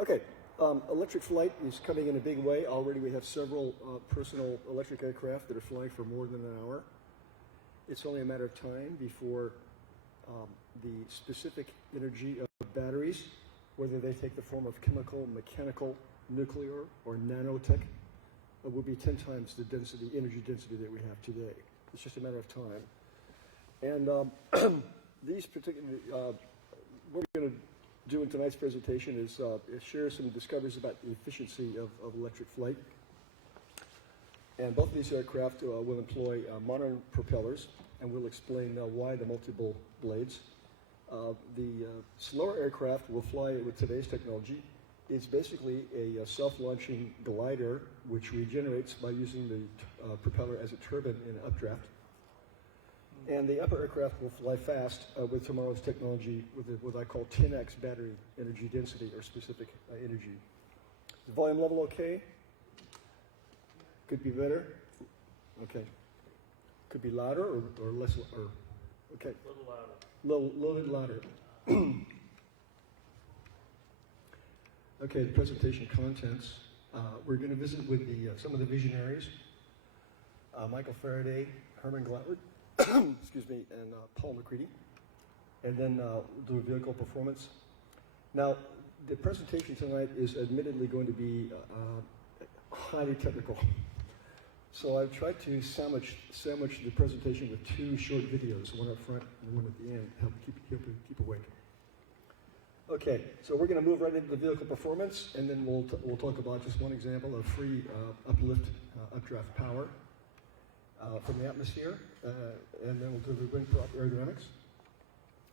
Okay, electric flight is coming in a big way. Already we have several personal electric aircraft that are flying for more than an hour. It's only a matter of time before the specific energy of batteries, whether they take the form of chemical, mechanical, nuclear, or nanotech, will be 10 times the density, energy density that we have today. It's just a matter of time. And these particular, what we're going to do in tonight's presentation is share some discoveries about the efficiency of electric flight. And both of these aircraft will employ modern propellers, and we'll explain why the multiple blades. The slower aircraft will fly with today's technology. It's basically a self-launching glider which regenerates by using the propeller as a turbine in updraft. And the upper aircraft will fly fast with tomorrow's technology with what I call 10x battery energy density or specific energy. Is the volume level okay? Could be better? Okay. Could be louder or less, or okay. A little louder. Little bit louder. Okay, the presentation contents. We're going to visit with some of the visionaries, Michael Faraday, Hermann Glauert, excuse me, and Paul MacCready, and then do a vehicle performance. Now, the presentation tonight is admittedly going to be highly technical. So I've tried to sandwich the presentation with 2 short videos, one up front and one at the end, to help keep awake. Okay, so we're going to move right into the vehicle performance, and then we'll talk about just one example of free uplift updraft power from the atmosphere, and then we'll do the wind prop aerodynamics,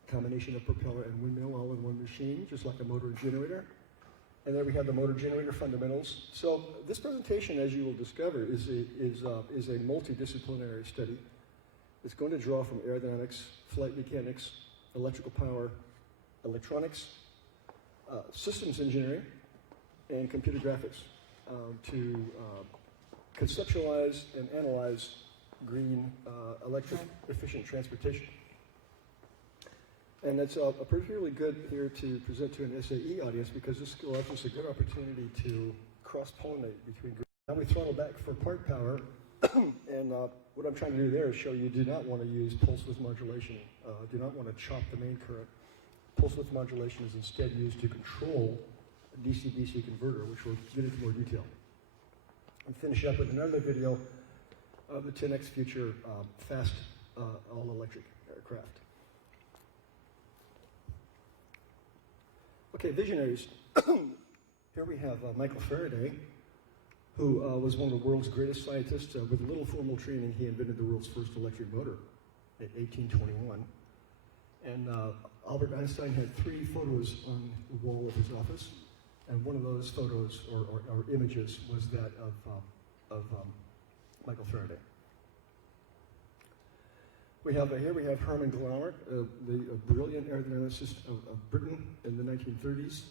combination of propeller and windmill all in one machine, just like a motor and generator. And then we have the motor generator fundamentals. So this presentation, as you will discover, is a multidisciplinary study. It's going to draw from aerodynamics, flight mechanics, electrical power, electronics, systems engineering, and computer graphics to conceptualize and analyze green, electric, efficient transportation. And it's particularly good here to present to an SAE audience because this offers us a good opportunity to cross-pollinate between groups. Now we throttle back for part power, and what I'm trying to do there is show you do not want to use pulse width modulation, do not want to chop the main current. Pulse width modulation is instead used to control a DC-DC converter, which we'll get into more detail. And finish up with another video of the 10x future fast all-electric aircraft. Okay, visionaries. Here we have Michael Faraday, who was one of the world's greatest scientists. With little formal training, he invented the world's first electric motor in 1821. And Albert Einstein had 3 photos on the wall of his office, and one of those photos or images was that of Michael Faraday. Here we have Hermann Glauert, the brilliant aerodynamicist of Britain in the 1930s.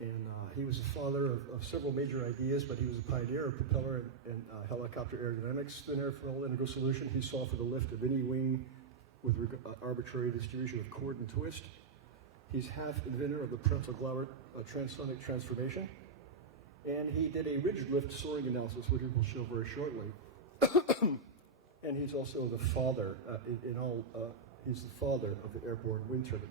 And he was the father of several major ideas, but he was a pioneer of propeller and helicopter aerodynamics. Thin airfoil integral solution he saw for the lift of any wing with arbitrary distribution of chord and twist. He's half inventor of the Parental Glauert transonic transformation. And he did a rigid lift soaring analysis, which we will show very shortly. And he's also the father, he's the father of the airborne wind turbine.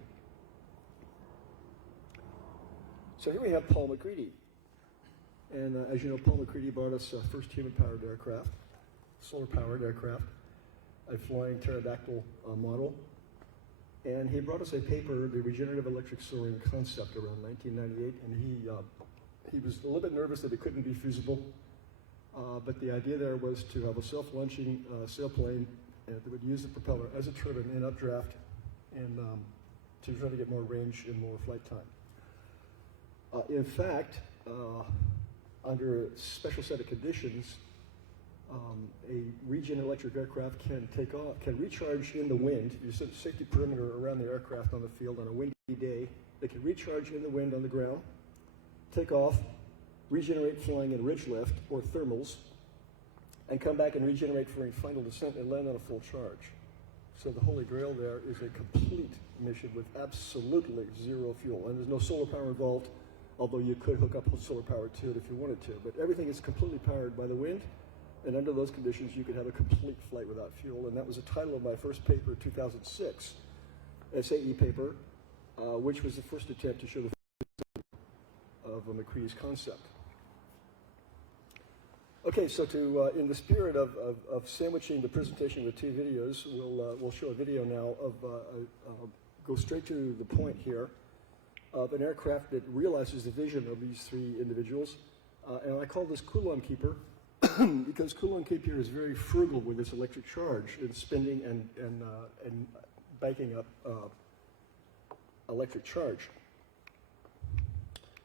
So here we have Paul MacCready. And as you know, Paul MacCready brought us first human-powered aircraft, solar-powered aircraft, a flying pterodactyl model. And he brought us a paper, the regenerative electric soaring concept, around 1998. And he was a little bit nervous that it couldn't be feasible. But the idea there was to have a self-launching sailplane that would use the propeller as a turbine in updraft and to try to get more range and more flight time. In fact, under a special set of conditions, a Regen-electric aircraft can recharge in the wind. You set a safety perimeter around the aircraft on the field on a windy day. They can recharge in the wind on the ground, take off, regenerate flying in ridge lift or thermals, and come back and regenerate for a final descent and land on a full charge. So the holy grail there is a complete mission with absolutely zero fuel. And there's no solar power involved, although you could hook up solar power to it if you wanted to. But everything is completely powered by the wind, and under those conditions, you could have a complete flight without fuel. And that was the title of my first paper, 2006, SAE paper, which was the first attempt to show the of MacCready's concept. Okay, so in the spirit of sandwiching the presentation with two videos, we'll show a video now of, go straight to the point here, of an aircraft that realizes the vision of these three individuals. And I call this Coulomb Keeper because Coulomb Keeper is very frugal with its electric charge in spinning and backing up electric charge.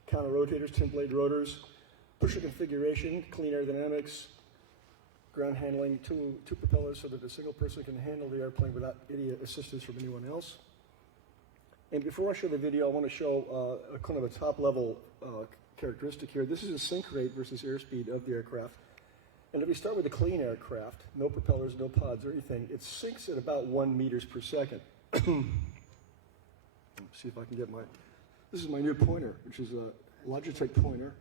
Counter rotators, 10-blade rotors, pusher configuration, clean aerodynamics, ground handling, two propellers so that a single person can handle the airplane without any assistance from anyone else. And before I show the video, I want to show a kind of a top-level characteristic here. This is a sink rate versus airspeed of the aircraft. And if we start with a clean aircraft, no propellers, no pods or anything, it sinks at about 1 meters per second. Let's see if I can get this is my new pointer, which is a Logitech pointer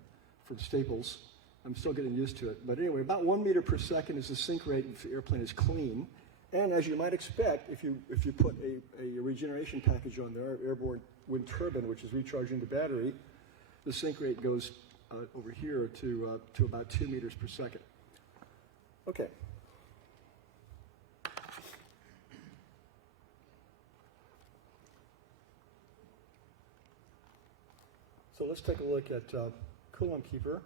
from Staples. I'm still getting used to it. But anyway, about 1 meter per second is the sink rate if the airplane is clean. And as you might expect, if you put a regeneration package on there, airborne wind turbine, which is recharging the battery, the sink rate goes over here to about 2 meters per second. Okay. So let's take a look at Coulomb Keeper.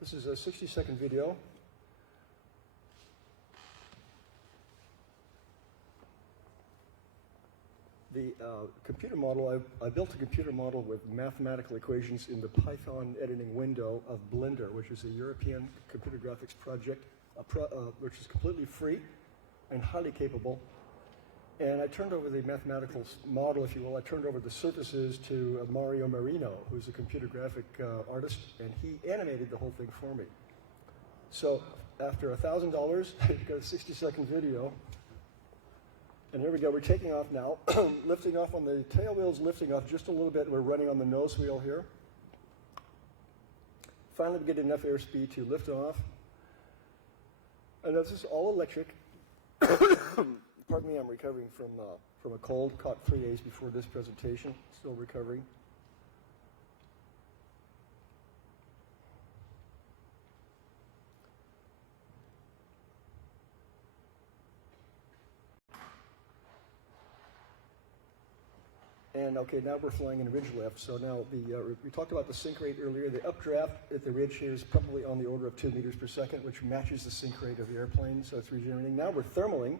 This is a 60-second video. The computer model, I built a computer model with mathematical equations in the Python editing window of Blender, which is a European computer graphics project, which is completely free and highly capable. And I turned over the mathematical model, if you will. I turned over the surfaces to Mario Marino, who's a computer graphic artist, and he animated the whole thing for me. So after $1,000, I've got a 60-second video. And here we go. We're taking off now, lifting off on the tail wheels, lifting off just a little bit. We're running on the nose wheel here. Finally, we get enough airspeed to lift off. And this is all electric. Pardon me, I'm recovering from a cold. Caught 3 days before this presentation. Still recovering. And okay, now we're flying in ridge lift. So now we talked about the sink rate earlier. The updraft at the ridge here is probably on the order of 2 meters per second, which matches the sink rate of the airplane, so it's regenerating. Now we're thermaling.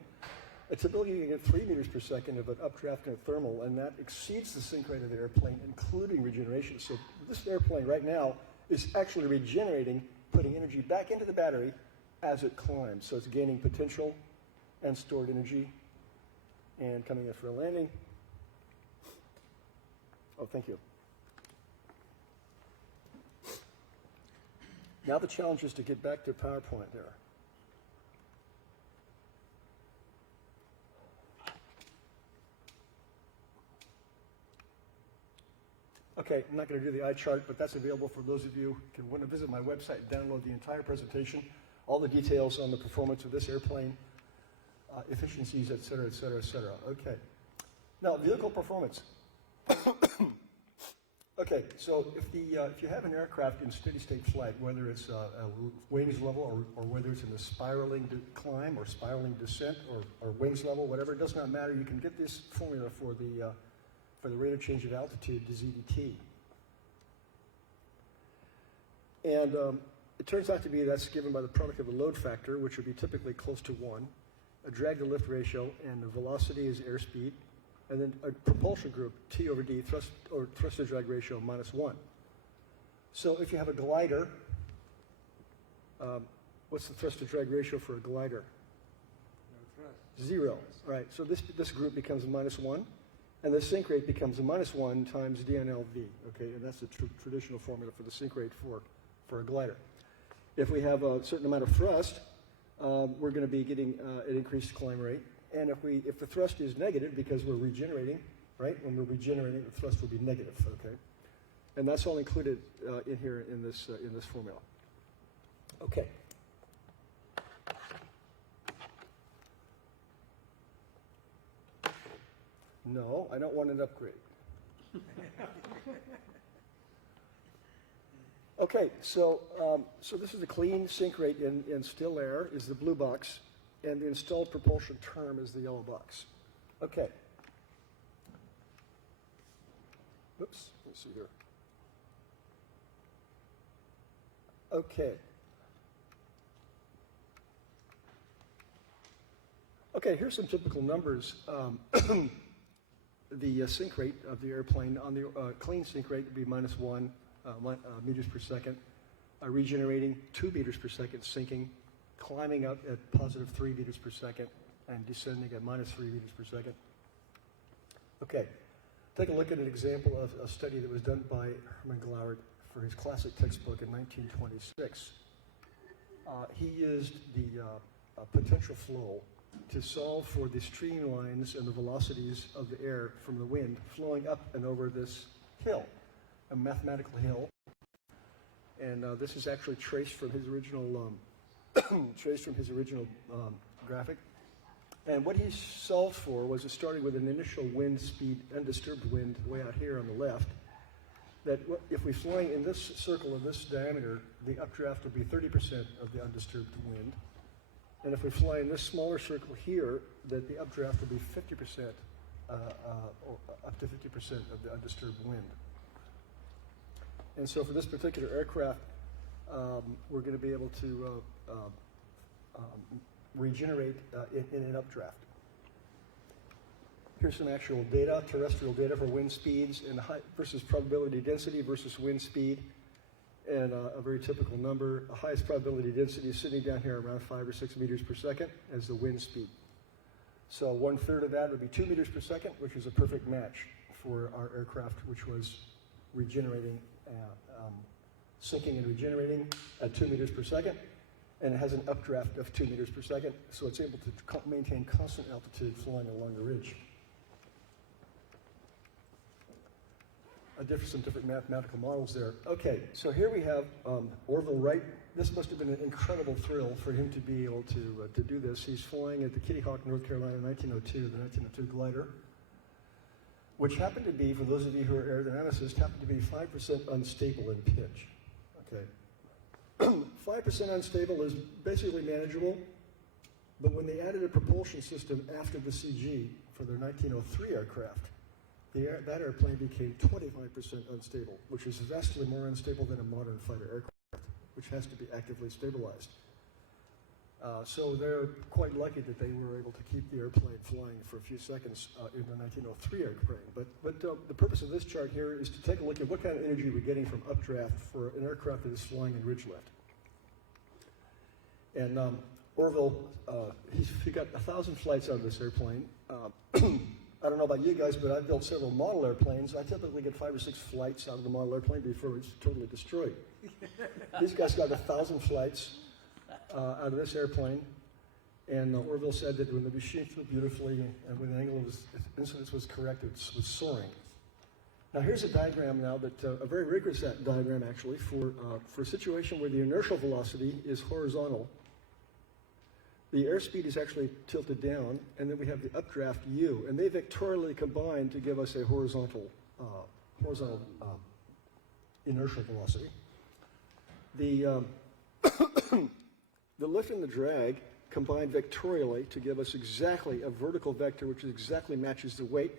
It's ability to get 3 meters per second of an updraft and a thermal, and that exceeds the sink rate of the airplane, including regeneration. So this airplane right now is actually regenerating, putting energy back into the battery as it climbs. So it's gaining potential and stored energy and coming in for a landing. Oh, thank you. Now the challenge is to get back to PowerPoint there. Okay, I'm not going to do the eye chart, but that's available for those of you who want to visit my website and download the entire presentation, all the details on the performance of this airplane, efficiencies, et cetera, et cetera, et cetera. Okay. Now, vehicle performance. Okay, so if you have an aircraft in steady-state flight, whether it's a wings level or whether it's in a spiraling climb or spiraling descent or wings level, whatever, it does not matter. You can get this formula for the rate of change of altitude to ZDT. And it turns out to be that's given by the product of a load factor, which would be typically close to 1, a drag-to-lift ratio, and the velocity is airspeed, and then a propulsion group, T over D, thrust-to-drag ratio -1. So if you have a glider, what's the thrust-to-drag ratio for a glider? No thrust. 0, right. So this group becomes -1, and the sink rate becomes a -1 times DNLV, okay? And that's the traditional formula for the sink rate for a glider. If we have a certain amount of thrust, we're going to be getting an increased climb rate. And if the thrust is negative because we're regenerating, right? When we're regenerating, the thrust will be negative, okay? And that's all included in here in this formula. Okay. No, I don't want an upgrade. Okay, so this is the clean sink rate in still air is the blue box, and the installed propulsion term is the yellow box. Okay. Oops, let's see here. Okay. Okay, here's some typical numbers. The sink rate of the airplane on the clean sink rate would be -1 meters per second, regenerating 2 meters per second, sinking, climbing up at +3 meters per second, and descending at -3 meters per second. Okay, take a look at an example of a study that was done by Hermann Glauert for his classic textbook in 1926. He used the potential flow to solve for the streamlines and the velocities of the air from the wind flowing up and over this hill, a mathematical hill. And this is actually traced from his original graphic. And what he solved for was it started with an initial wind speed, undisturbed wind, way out here on the left, that if we're flying in this circle of this diameter, the updraft would be 30% of the undisturbed wind. And if we fly in this smaller circle here, that the updraft will be 50%, or up to 50% of the undisturbed wind. And so for this particular aircraft, we're going to be able to regenerate in an updraft. Here's some actual data, terrestrial data for wind speeds and versus probability density versus wind speed. And a very typical number, the highest probability density is sitting down here around 5 or 6 meters per second as the wind speed. So 1/3 of that would be 2 meters per second, which is a perfect match for our aircraft, which was regenerating, sinking and regenerating at 2 meters per second. And it has an updraft of 2 meters per second, so it's able to maintain constant altitude flying along the ridge. Some different mathematical models there. Okay, so here we have Orville Wright. This must have been an incredible thrill for him to be able to do this. He's flying at the Kitty Hawk, North Carolina, 1902, the 1902 glider, which happened to be, for those of you who are aerodynamicists, happened to be 5% unstable in pitch. Okay. 5% unstable is basically manageable, but when they added a propulsion system after the CG for their 1903 aircraft, that airplane became 25% unstable, which is vastly more unstable than a modern fighter aircraft, which has to be actively stabilized. So they're quite lucky that they were able to keep the airplane flying for a few seconds in the 1903 airplane. But the purpose of this chart here is to take a look at what kind of energy we're getting from updraft for an aircraft that is flying in ridge lift. And Orville, he got 1,000 flights out of this airplane. I don't know about you guys, but I've built several model airplanes. I typically get 5 or 6 flights out of the model airplane before it's totally destroyed. These guys got 1,000 flights out of this airplane, and Orville said that when the machine flew beautifully and when the angle of incidence was correct, it was soaring. Now here's a diagram now that, a very rigorous diagram actually, for a situation where the inertial velocity is horizontal. The airspeed is actually tilted down, and then we have the updraft U, and they vectorially combine to give us a horizontal inertial velocity. The the lift and the drag combine vectorially to give us exactly a vertical vector, which exactly matches the weight.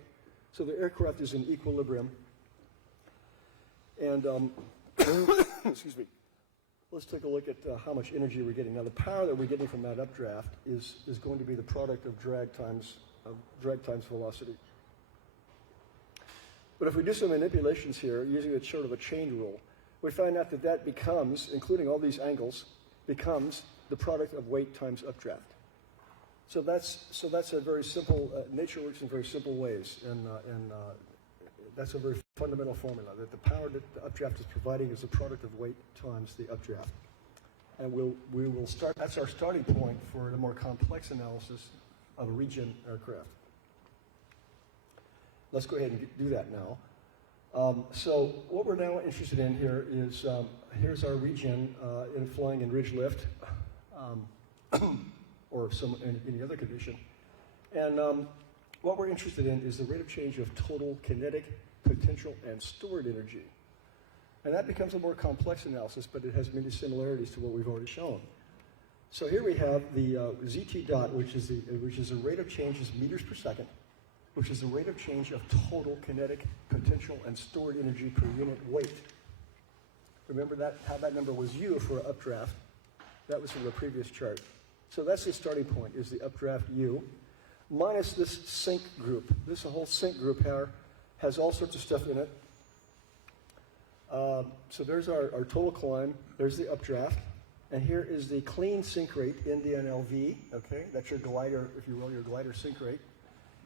So the aircraft is in equilibrium. And excuse me. Let's take a look at how much energy we're getting. Now, the power that we're getting from that updraft is going to be the product of drag times velocity. But if we do some manipulations here using a sort of a chain rule, we find out that that becomes, including all these angles, becomes the product of weight times updraft. So that's a very simple. Nature works in very simple ways, and that's a very fundamental formula, that the power that the updraft is providing is the product of weight times the updraft. And we will start, that's our starting point for the more complex analysis of a regen aircraft. Let's go ahead and do that now. So what we're now interested in here is, here's our regen in flying in ridge lift, or any other condition. And what we're interested in is the rate of change of total kinetic, potential, and stored energy. And that becomes a more complex analysis, but it has many similarities to what we've already shown. So here we have the ZT dot, which is the rate of change is meters per second, which is the rate of change of total kinetic, potential, and stored energy per unit weight. Remember that how that number was U for updraft. That was from the previous chart. So that's the starting point, is the updraft U, minus this sink group. This whole sink group here has all sorts of stuff in it. So there's our total climb, there's the updraft, and here is the clean sink rate in the NLV, okay? That's your glider, if you will, your glider sink rate.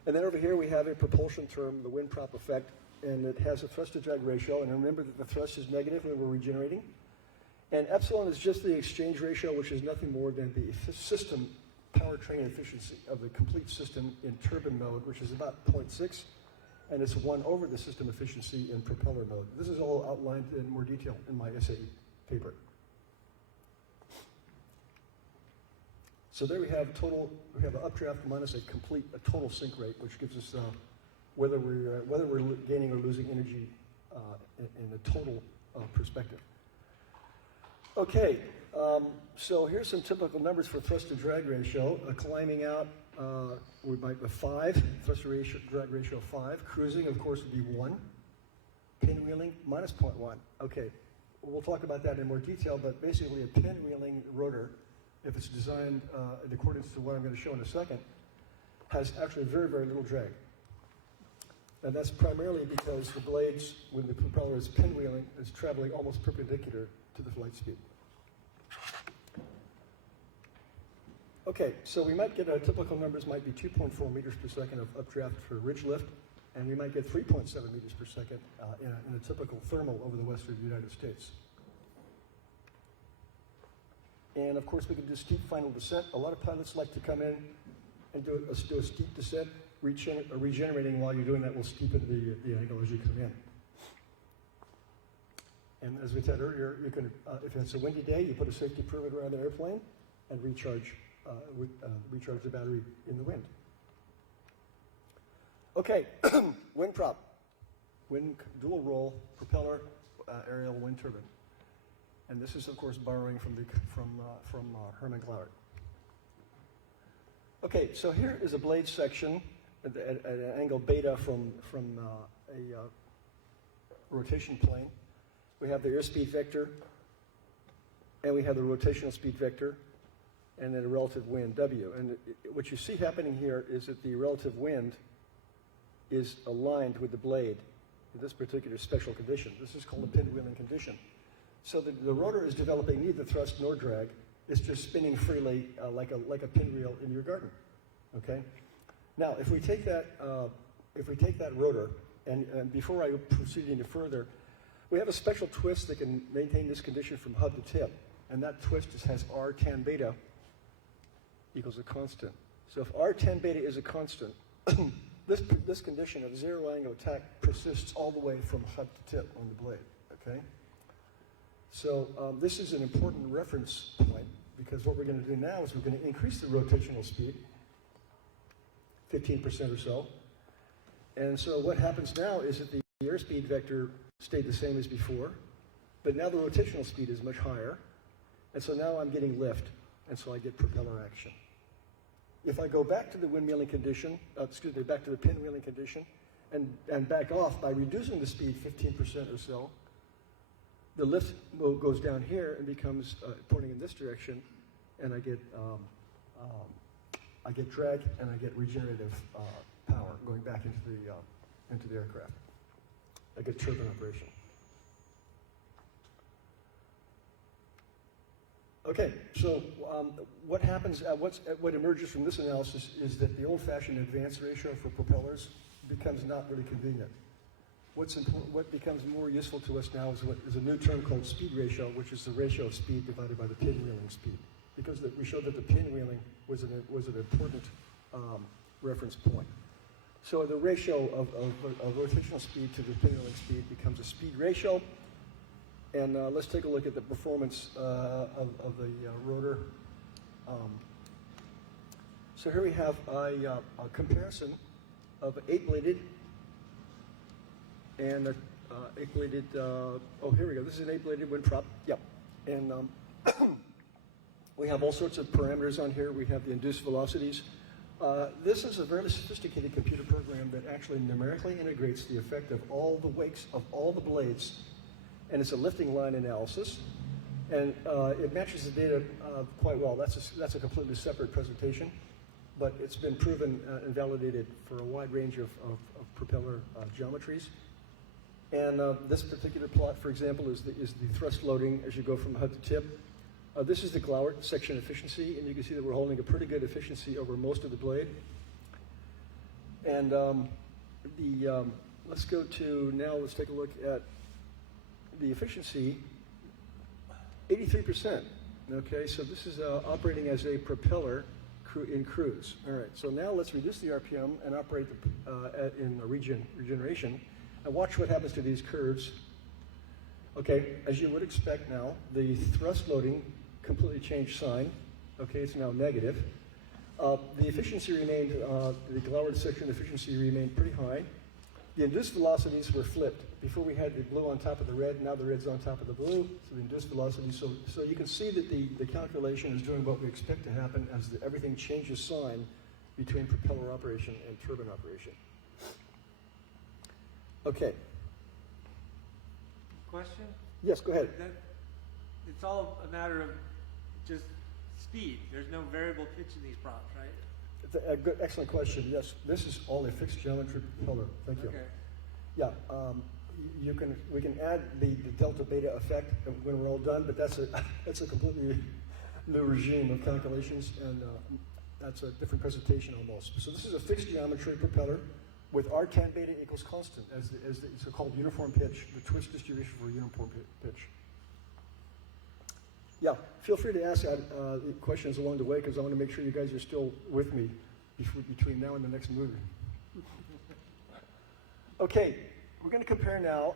And then over here we have a propulsion term, the wind prop effect, and it has a thrust to drag ratio, and remember that the thrust is negative when we're regenerating. And epsilon is just the exchange ratio, which is nothing more than the system powertrain efficiency of the complete system in turbine mode, which is about 0.6, and it's 1 over the system efficiency in propeller mode. This is all outlined in more detail in my SAE paper. So there we have an updraft minus a total sink rate, which gives us whether we're gaining or losing energy in a total perspective. Okay, so here's some typical numbers for thrust to drag ratio. Climbing out, we might be 5, thrust to drag ratio 5. Cruising, of course, would be 1. Pinwheeling, minus 0.1. Okay, we'll talk about that in more detail, but basically a pinwheeling rotor, if it's designed in accordance to what I'm going to show in a second, has actually very, very little drag. And that's primarily because the blades, when the propeller is pinwheeling, is traveling almost perpendicular to the flight speed. Okay, so we might get our typical numbers might be 2.4 meters per second of updraft for ridge lift, and we might get 3.7 meters per second in a typical thermal over the western United States. And of course, we can do steep final descent. A lot of pilots like to come in and do a steep descent. Regenerating while you're doing that will steepen the angle as you come in. And as we said earlier, you can, if it's a windy day, you put a safety perimeter around the airplane and recharge the battery in the wind. Okay, wind prop, dual roll propeller, aerial wind turbine. And this is, of course, borrowing from Hermann Glauert. Okay, so here is a blade section at an angle beta from a rotation plane. We have the airspeed vector, and we have the rotational speed vector, and then a relative wind, W. And what you see happening here is that the relative wind is aligned with the blade in this particular special condition. This is called a pinwheeling condition. So the rotor is developing neither thrust nor drag. It's just spinning freely like a pinwheel in your garden. Okay. Now, if we take that rotor, and before I proceed any further, we have a special twist that can maintain this condition from hub to tip, and that twist has R tan beta equals a constant. So if R tan beta is a constant, this condition of zero angle attack persists all the way from hub to tip on the blade. Okay. So this is an important reference point, because what we're going to do now is we're going to increase the rotational speed, 15% or so. And so what happens now is that the airspeed vector stayed the same as before, but now the rotational speed is much higher. And so now I'm getting lift, and so I get propeller action. If I go back to the windmilling condition, back to the pinwheeling condition, and back off by reducing the speed 15% or so, the lift goes down here and becomes pointing in this direction, and I get drag and I get regenerative power going back into the aircraft. I get turbine operation. Okay, so what happens? What emerges from this analysis is that the old-fashioned advance ratio for propellers becomes not really convenient. What becomes more useful to us now is a new term called speed ratio, which is the ratio of speed divided by the pinwheeling speed, because we showed that the pinwheeling was an important reference point. So the ratio of rotational speed to the pinwheeling speed becomes a speed ratio. And let's take a look at the performance of the rotor. So here we have a comparison of 8-bladed and 8-bladed, oh, here we go. This is an 8-bladed wind prop. Yep. And we have all sorts of parameters on here. We have the induced velocities. This is a very sophisticated computer program that actually numerically integrates the effect of all the wakes of all the blades, and it's a lifting line analysis, and it matches the data quite well. That's a completely separate presentation, but it's been proven and validated for a wide range of propeller geometries. And this particular plot, for example, is the thrust loading as you go from head to tip. This is the Glauert section efficiency, and you can see that we're holding a pretty good efficiency over most of the blade. And let's go to now, let's take a look at the efficiency, 83%. Okay, so this is operating as a propeller in cruise. All right, so now let's reduce the RPM and operate in regeneration, and watch what happens to these curves. Okay, as you would expect now, the thrust loading completely changed sign. Okay, it's now negative. The efficiency remained, the Glauert section efficiency remained pretty high. The induced velocities were flipped. Before we had the blue on top of the red, now the red's on top of the blue, so the induced velocity. So you can see that the calculation is doing what we expect to happen as everything changes sign between propeller operation and turbine operation. Okay. Question? Yes, go ahead. It's all a matter of just speed. There's no variable pitch in these props, right? Good, excellent question. Yes, this is all a fixed geometry propeller. Thank you. Okay. Yeah, we can add the delta beta effect when we're all done, but that's a completely new regime of calculations, and that's a different presentation almost. So this is a fixed geometry propeller with R tan beta equals constant as the so-called uniform pitch, the twist distribution for uniform pitch. Yeah, feel free to ask questions along the way, because I want to make sure you guys are still with me between now and the next movie. Okay, we're going to compare now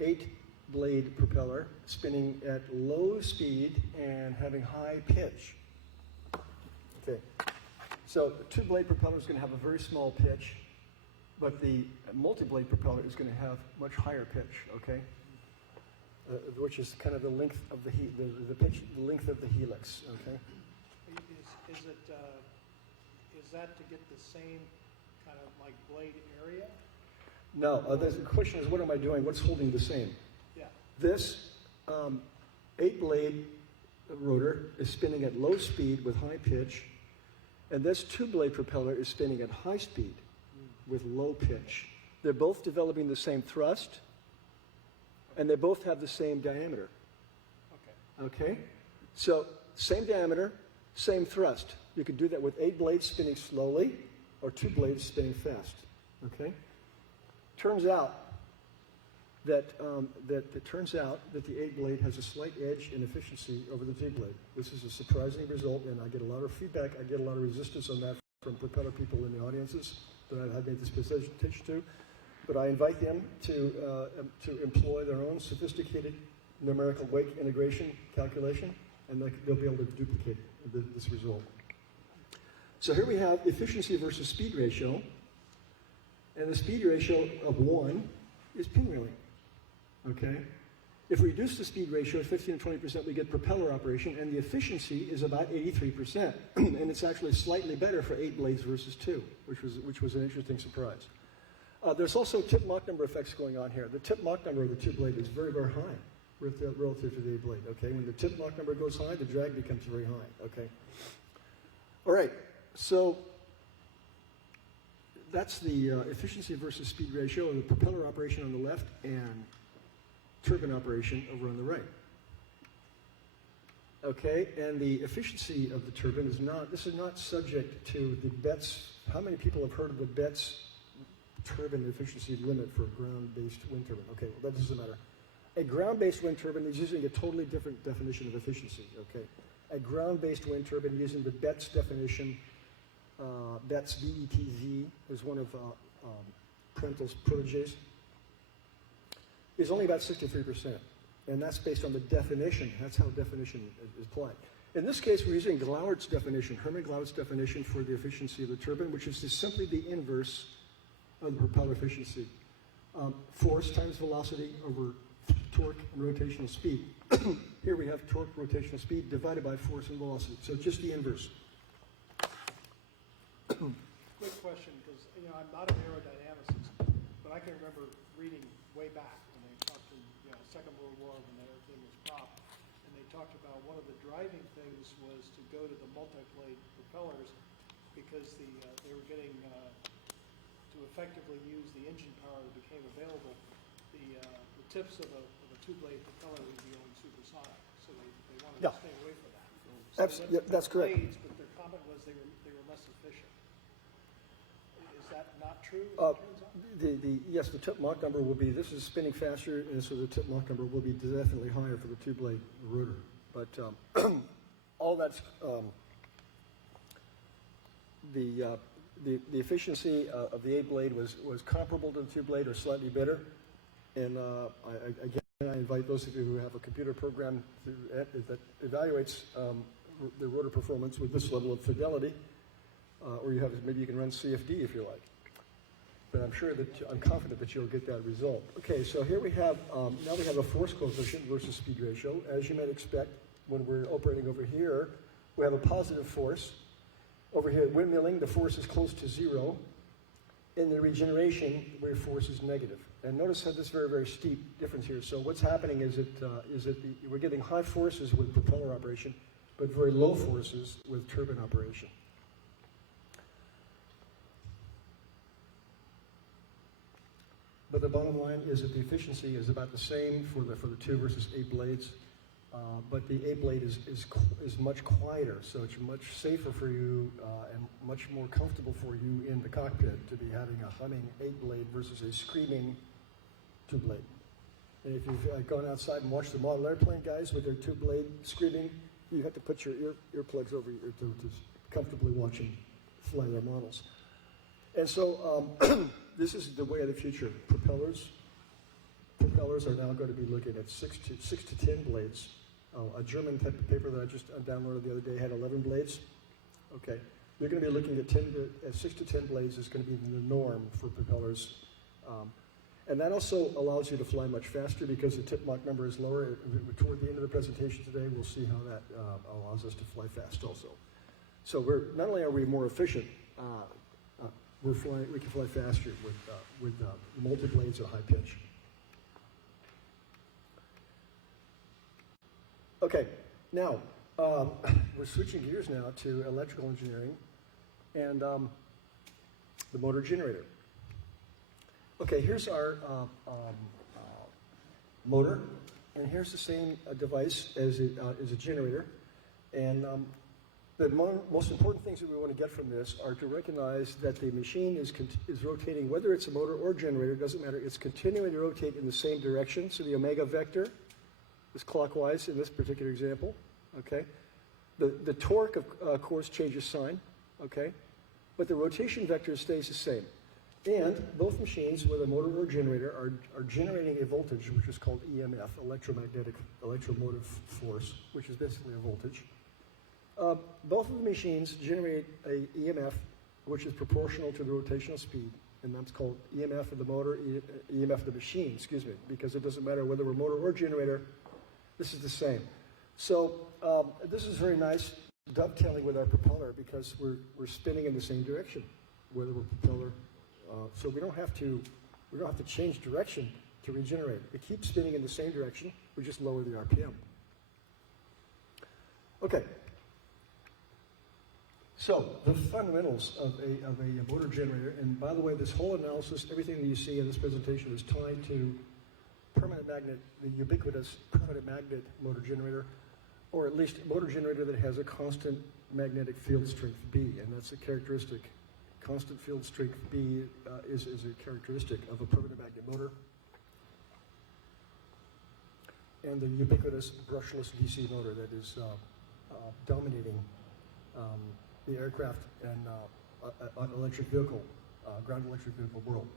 8-blade propeller spinning at low speed and having high pitch. Okay, so the 2-blade propeller is going to have a very small pitch, but the multi-blade propeller is going to have much higher pitch. Okay. Which is kind of the length of the pitch, the length of the helix. Okay. Is that to get the same kind of like blade area? No. The question is, what am I doing? What's holding the same? Yeah. This 8-blade rotor is spinning at low speed with high pitch, and this 2-blade propeller is spinning at high speed with low pitch. They're both developing the same thrust, and they both have the same diameter. Okay. Okay? So, same diameter, same thrust. You could do that with 8 blades spinning slowly or 2 blades spinning fast. Okay? Turns out that the 8-blade has a slight edge in efficiency over the 2-blade. This is a surprising result, and I get a lot of feedback. I get a lot of resistance on that from propeller people in the audiences that I've made this presentation to. But I invite them to employ their own sophisticated numerical wake integration calculation, and they'll be able to duplicate this result. So here we have efficiency versus speed ratio, and the speed ratio of 1 is pinwheeling. Okay? If we reduce the speed ratio 15 to 20%, we get propeller operation, and the efficiency is about 83%, and it's actually slightly better for 8 blades versus 2, which was an interesting surprise. There's also tip Mach number effects going on here. The tip Mach number of the 2-blade is very, very high relative to the 8-blade. Okay, when the tip Mach number goes high, the drag becomes very high. Okay. All right. So that's the efficiency versus speed ratio of the propeller operation on the left and turbine operation over on the right. Okay, and the efficiency of the turbine is not subject to the BETS. How many people have heard of the BETS turbine efficiency limit for a ground-based wind turbine? Okay, well, that doesn't matter. A ground-based wind turbine is using a totally different definition of efficiency, okay? A ground-based wind turbine using the BETS definition Betz, B-E-T-Z, is one of Parental's proteges, is only about 63%. And that's based on the definition. That's how definition is applied. In this case, we're using Glauert's definition, Hermann Glauert's definition for the efficiency of the turbine, which is just simply the inverse of the propeller efficiency. Force times velocity over torque and rotational speed. Here we have torque, rotational speed divided by force and velocity. So just the inverse. Quick question, because I'm not an aerodynamicist, but I can remember reading way back when they talked in Second World War when everything was prop, and they talked about one of the driving things was to go to the multi-blade propellers because they were getting to effectively use the engine power that became available. The tips of a two-blade propeller would be going supersonic, so they wanted to stay away from that. So That's correct. blades, but their comment was they were less efficient. Is that not true, as it turns out? Yes, the tip Mach number will be, this is spinning faster, and so the tip Mach number will be definitely higher for the two-blade rotor. But all that's, the efficiency of the 8-blade was comparable to the 2-blade or slightly better. And I invite those of you who have a computer program that evaluates the rotor performance with this level of fidelity, or maybe you can run CFD if you like. But I'm confident that you'll get that result. Okay, so here we have, now we have a force coefficient versus speed ratio. As you might expect, when we're operating over here, we have a positive force. Over here at windmilling, the force is close to 0. In the regeneration, where force is negative. And notice how this very, very steep difference here. So what's happening is that we're getting high forces with propeller operation, but very low forces with turbine operation. But the bottom line is that the efficiency is about the same for the 2 versus 8 blades, but the 8-blade is much quieter, so it's much safer for you and much more comfortable for you in the cockpit to be having a humming 8-blade versus a screaming 2-blade. And if you've gone outside and watched the model airplane guys with their 2-blade screaming, you have to put your earplugs over your ear to comfortably watching fly their models. And so this is the way of the future. Propellers are now going to be looking at 6 to 10 blades. A German type of paper that I just downloaded the other day had 11 blades. Okay, you're going to be looking at 6 to 10 blades is going to be the norm for propellers. And that also allows you to fly much faster because the tip Mach number is lower. Toward the end of the presentation today, we'll see how that allows us to fly fast also. So not only are we more efficient, we can fly faster with multi-blades at high pitch. Okay, now we're switching gears now to electrical engineering and the motor generator. Okay, here's our motor, and here's the same device as a generator. And the most important things that we want to get from this are to recognize that the machine is rotating, whether it's a motor or generator, doesn't matter, it's continuing to rotate in the same direction. So the omega vector is clockwise in this particular example, okay? The torque, of course, changes sign, okay? But the rotation vector stays the same. And both machines, whether motor or generator, are generating a voltage, which is called EMF, electromotive force, which is basically a voltage. Both of the machines generate a EMF, which is proportional to the rotational speed, and that's called EMF of the motor, EMF of the machine, excuse me, because it doesn't matter whether we're motor or generator, this is the same. So this is very nice dovetailing with our propeller because we're spinning in the same direction, whether we're propeller. So we don't have to change direction to regenerate. We keep spinning in the same direction. We just lower the RPM. Okay. So the fundamentals of a motor generator, and by the way, this whole analysis, everything that you see in this presentation is tied to permanent magnet, the ubiquitous permanent magnet motor generator, or at least motor generator that has a constant magnetic field strength B, and that's a characteristic. Constant field strength B is a characteristic of a permanent magnet motor. And the ubiquitous brushless DC motor that is dominating the aircraft and an electric vehicle, ground electric vehicle world.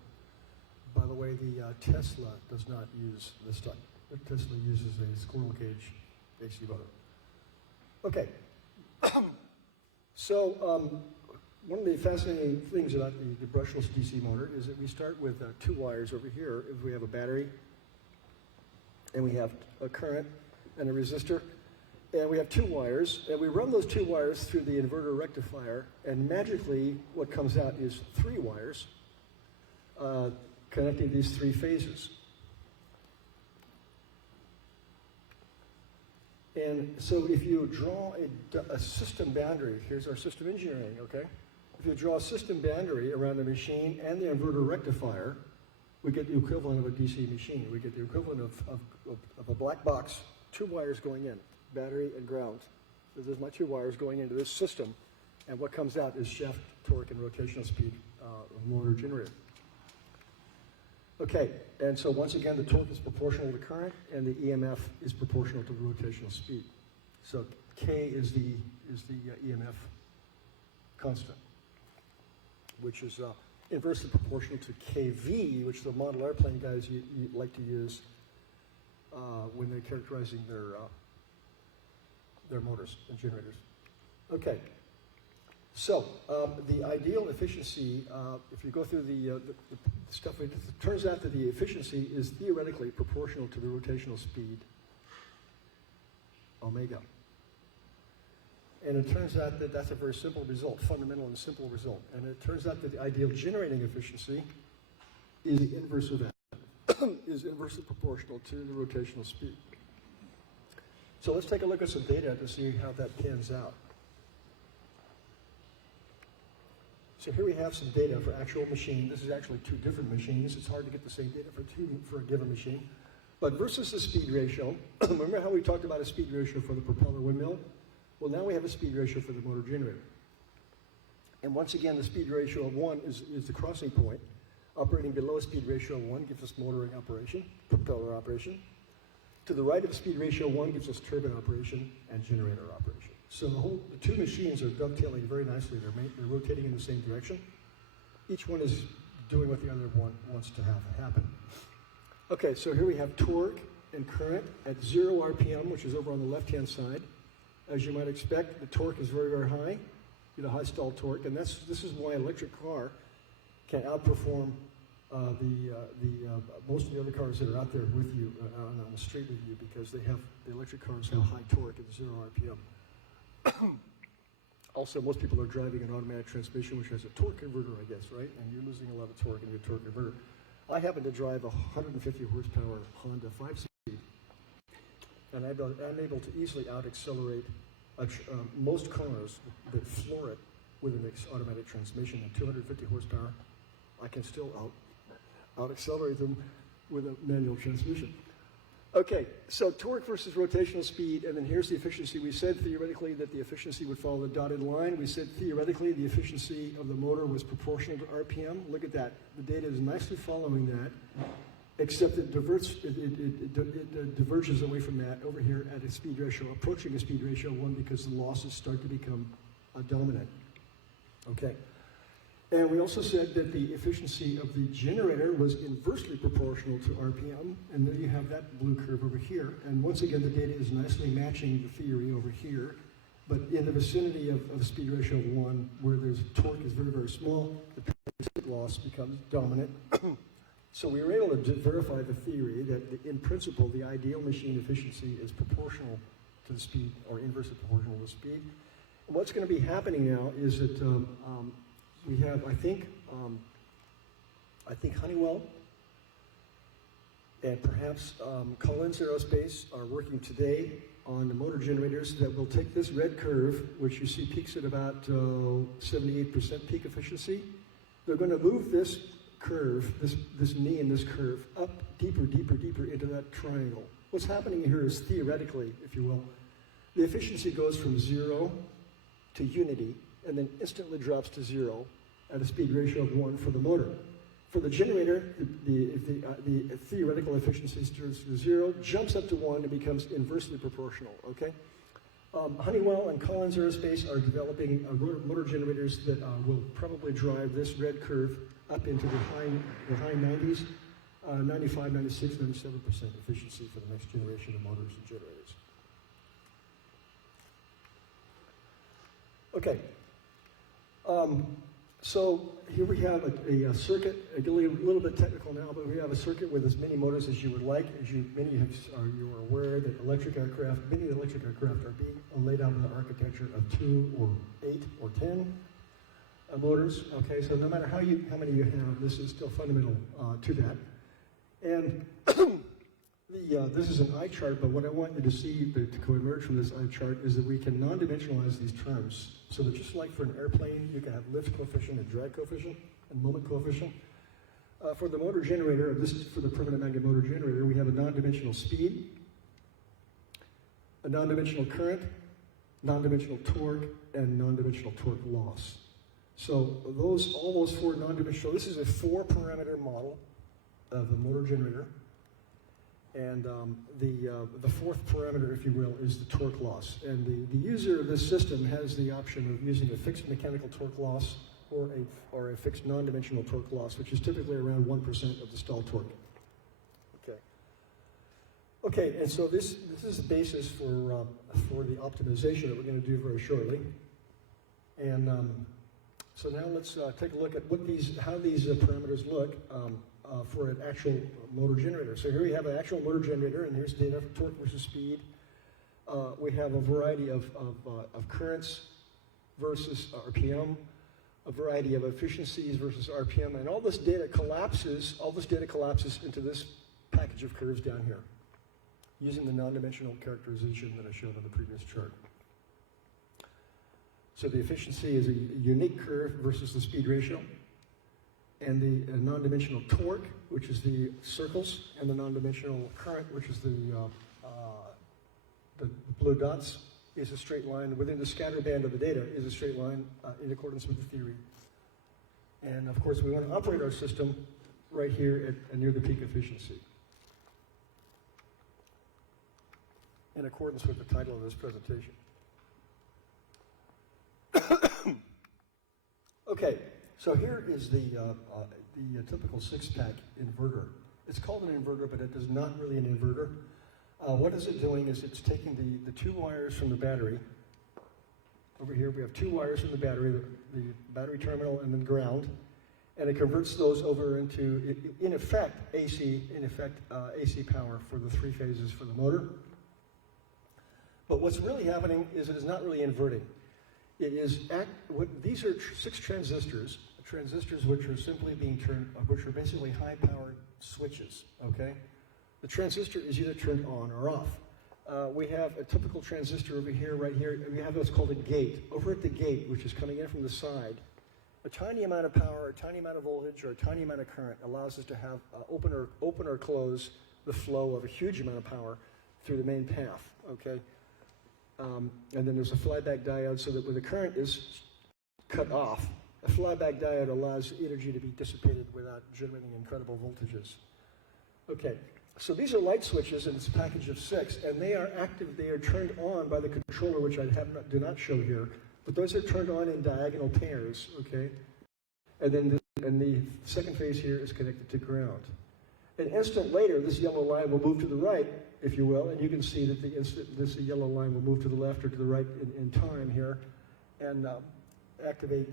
By the way, the Tesla does not use this type. The Tesla uses a squirrel cage AC motor. Okay. So one of the fascinating things about the brushless DC motor is that we start with 2 wires over here. If we have a battery, and we have a current and a resistor, and we have 2 wires, and we run those 2 wires through the inverter-rectifier, and magically what comes out is 3 wires connecting these 3 phases. And so if you draw a system boundary, here's our system engineering, okay? If you draw a system boundary around the machine and the inverter rectifier, we get the equivalent of a DC machine. We get the equivalent of a black box, 2 wires going in, battery and ground. This is my 2 wires going into this system, and what comes out is shaft torque and rotational speed of motor generator. Okay, and so once again, the torque is proportional to the current, and the EMF is proportional to the rotational speed. So K is the EMF constant, which is inversely proportional to KV, which the model airplane guys you like to use when they're characterizing their motors and generators. Okay. So, the ideal efficiency, if you go through the stuff, it turns out that the efficiency is theoretically proportional to the rotational speed, omega. And it turns out that that's a very simple result, fundamental and simple result. And it turns out that the ideal generating efficiency is the inverse of that, is inversely proportional to the rotational speed. So let's take a look at some data to see how that pans out. So here we have some data for actual machine. This is actually 2 different machines. It's hard to get the same data for a given machine. But versus the speed ratio, remember how we talked about a speed ratio for the propeller windmill? Well, now we have a speed ratio for the motor generator. And once again, the speed ratio of 1 is the crossing point. Operating below a speed ratio of 1 gives us motoring operation, propeller operation. To the right of the speed ratio of 1 gives us turbine operation and generator operation. So the 2 machines are dovetailing very nicely. They're rotating in the same direction. Each one is doing what the other one wants to have happen. Okay, so here we have torque and current at 0 RPM, which is over on the left-hand side. As you might expect, the torque is very, very high. You know, high stall torque, and this is why an electric car can outperform most of the other cars that are out there with you on the street with you, because the electric cars have high torque at 0 RPM. Also, most people are driving an automatic transmission, which has a torque converter, I guess, right? And you're losing a lot of torque in your torque converter. I happen to drive a 150 horsepower Honda 5-speed, and I'm able to easily out-accelerate most cars that floor it with an automatic transmission at 250 horsepower. I can still out-accelerate them with a manual transmission. Okay, so torque versus rotational speed, and then here's the efficiency. We said theoretically that the efficiency would follow the dotted line. We said theoretically the efficiency of the motor was proportional to RPM. Look at that. The data is nicely following that, except it diverges away from that over here at a speed ratio, approaching a speed ratio of 1, because the losses start to become dominant. Okay. And we also said that the efficiency of the generator was inversely proportional to RPM, and then you have that blue curve over here. And once again, the data is nicely matching the theory over here, but in the vicinity of a speed ratio of 1, where there's torque is very, very small, the parasitic loss becomes dominant. So we were able to verify the theory that, in principle, the ideal machine efficiency is proportional to the speed, or inversely proportional to the speed. And what's going to be happening now is that we have, I think Honeywell and perhaps Collins Aerospace are working today on the motor generators that will take this red curve, which you see peaks at about 78% peak efficiency. They're going to move this curve, this knee in this curve, up deeper, deeper, deeper into that triangle. What's happening here is, theoretically, if you will, the efficiency goes from 0 to unity, and then instantly drops to 0 at a speed ratio of 1 for the motor. For the generator, the theoretical efficiency starts to 0, jumps up to 1, and becomes inversely proportional, okay? Honeywell and Collins Aerospace are developing motor generators that will probably drive this red curve up into the high 90s, 95, 96, 97% efficiency for the next generation of motors and generators. Okay. So here we have a circuit, a little bit technical now, but we have a circuit with as many motors as you would like. As you are aware that many electric aircraft are being laid out in the architecture of 2 or 8 or 10 motors. Okay, so no matter how many you have, this is still fundamental to that. And this is an eye chart, but what I want you to see to emerge from this eye chart is that we can non-dimensionalize these terms. So that just like for an airplane, you can have lift coefficient and drag coefficient and moment coefficient. For the motor generator, this is for the permanent magnet motor generator, we have a non-dimensional speed, a non-dimensional current, non-dimensional torque, and non-dimensional torque loss. So all those 4 non-dimensional, this is a 4-parameter model of the motor generator. And the 4th parameter, if you will, is the torque loss. And the user of this system has the option of using a fixed mechanical torque loss or a fixed non-dimensional torque loss, which is typically around 1% of the stall torque. Okay. Okay, and so this is the basis for the optimization that we're going to do very shortly. And so now let's take a look at how these parameters look. For an actual motor generator. So here we have an actual motor generator, and here's data for torque versus speed. We have a variety of currents versus RPM, a variety of efficiencies versus RPM, and all this data collapses into this package of curves down here, using the non-dimensional characterization that I showed on the previous chart. So the efficiency is a unique curve versus the speed ratio. And the non-dimensional torque, which is the circles, and the non-dimensional current, which is the blue dots, is a straight line. Within the scatter band of the data is a straight line in accordance with the theory. And of course, we want to operate our system right here at near the peak efficiency, in accordance with the title of this presentation. Okay. So here is the typical 6-pack inverter. It's called an inverter, but it is not really an inverter. What is it doing is it's taking the 2 wires from the battery. Over here we have 2 wires from the battery battery terminal and then ground, and it converts those over into, in effect, AC power for the 3 phases for the motor. But what's really happening is it is not really inverting. It is these are 6 transistors which are simply being turned, which are basically high-powered switches, okay? The transistor is either turned on or off. We have a typical transistor over here, right here. We have what's called a gate. Over at the gate, which is coming in from the side, a tiny amount of power, a tiny amount of voltage, or a tiny amount of current allows us to have open or close the flow of a huge amount of power through the main path, okay? And then there's a flyback diode, so that when the current is cut off, a flyback diode allows energy to be dissipated without generating incredible voltages. Okay, so these are light switches, and it's a package of 6, and they are active. They are turned on by the controller, which I do not show here, but those are turned on in diagonal pairs. Okay, and then the second phase here is connected to ground. An instant later, this yellow line will move to the right, if you will, and you can see that this yellow line will move to the left or to the right in time here, and activate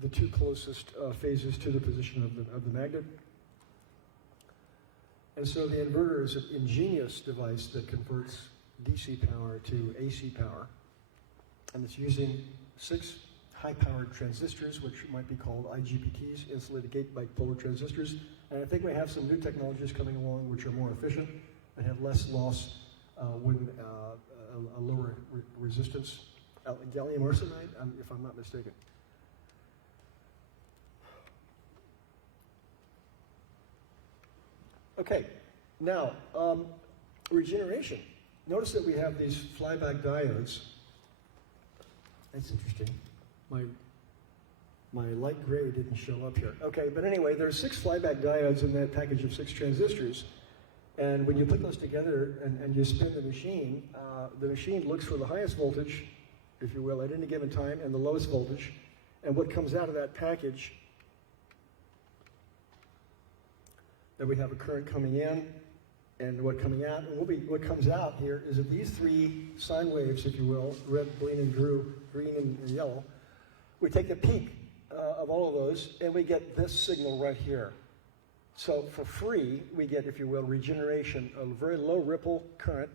the 2 closest phases to the position of the magnet. And so the inverter is an ingenious device that converts DC power to AC power, and it's using 6 high-powered transistors, which might be called IGBTs, insulated gate bipolar transistors. And I think we have some new technologies coming along which are more efficient and have less loss with a lower resistance. Gallium arsenide, if I'm not mistaken. Okay, now, regeneration. Notice that we have these flyback diodes. That's interesting. My light gray didn't show up here. Okay, but anyway, there's 6 flyback diodes in that package of 6 transistors. And when you put those together and you spin the machine looks for the highest voltage, if you will, at any given time, and the lowest voltage. And what comes out of that package, that we have a current coming in, and what coming out, and what comes out here is that these three sine waves, if you will, red, green, and yellow, we take the peak of all of those, and we get this signal right here. So for free, we get, if you will, regeneration of very low ripple current,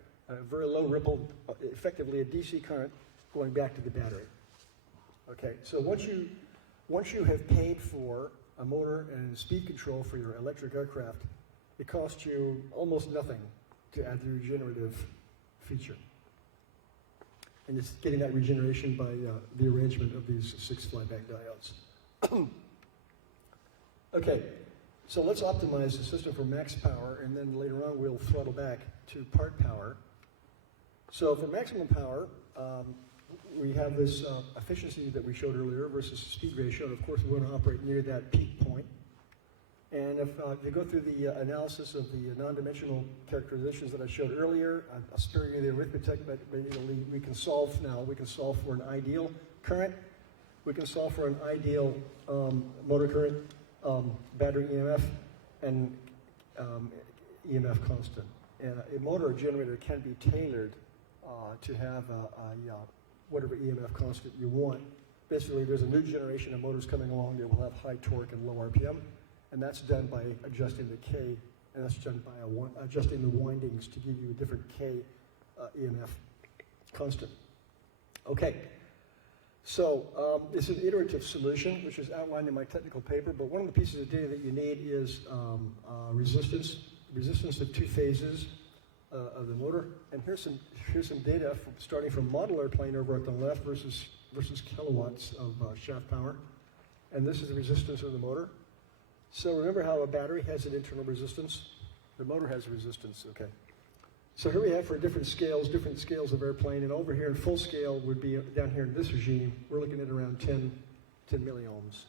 very low ripple, effectively a DC current, going back to the battery. Okay, so once you have paid for a motor and speed control for your electric aircraft, it costs you almost nothing to add the regenerative feature. And it's getting that regeneration by the arrangement of these 6 flyback diodes. Okay, so let's optimize the system for max power, and then later on we'll throttle back to part power. So for maximum power, we have this efficiency that we showed earlier versus speed ratio, and of course we want to operate near that peak point. And if you go through the analysis of the non-dimensional characterizations that I showed earlier, I'll spare you the arithmetic, but we can solve now. We can solve for an ideal current. We can solve for an ideal motor current, battery EMF, and EMF constant. And a motor or generator can be tailored to have whatever EMF constant you want. Basically, there's a new generation of motors coming along that will have high torque and low RPM. And that's done by adjusting the K, and that's done by adjusting the windings to give you a different K EMF constant. Okay, so it's an iterative solution, which is outlined in my technical paper, but one of the pieces of data that you need is resistance of 2 phases of the motor. And here's some data starting from model airplane over at the left versus kilowatts of shaft power. And this is the resistance of the motor. So remember how a battery has an internal resistance? The motor has resistance, okay. So here we have for different scales of airplane, and over here in full scale would be down here in this regime, we're looking at around 10 milliohms